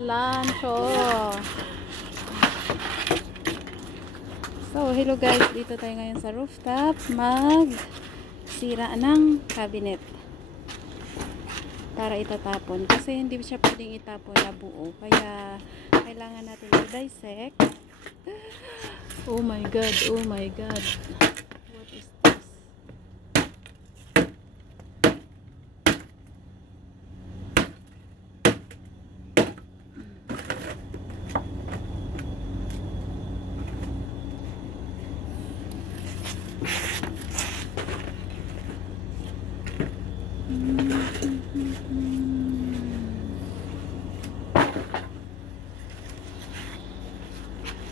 Lunch, oh. So, hello guys. Dito tayo ngayon sa rooftop. Mag-sira ng cabinet. Para itatapon. Kasi hindi siya pwedeng itapon na buo. Kaya, kailangan natin i-dissect. Oh my God. Oh my God. What is this?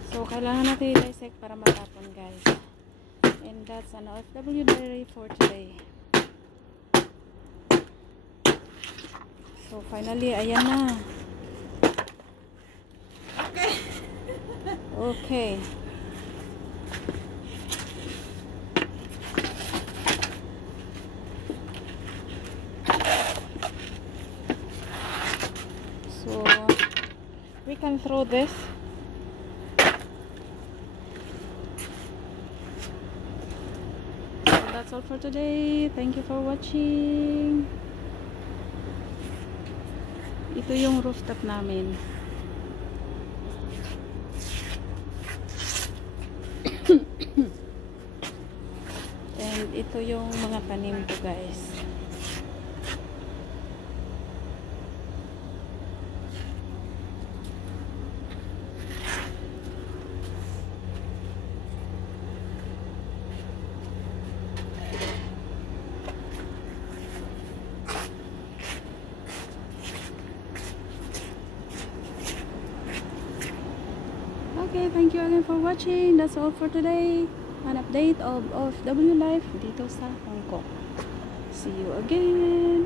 So, kailangan natin i-dissect para matapon, guys. And that's an OFW diary for today. So, finally, ayan na. Okay. So, we can throw this. That's all for today. Thank you for watching. Ito yung rooftop namin. And ito yung mga tanim ko, guys. Okay, thank you again for watching. That's all for today. An update of OFW life dito sa Hong Kong. See you again.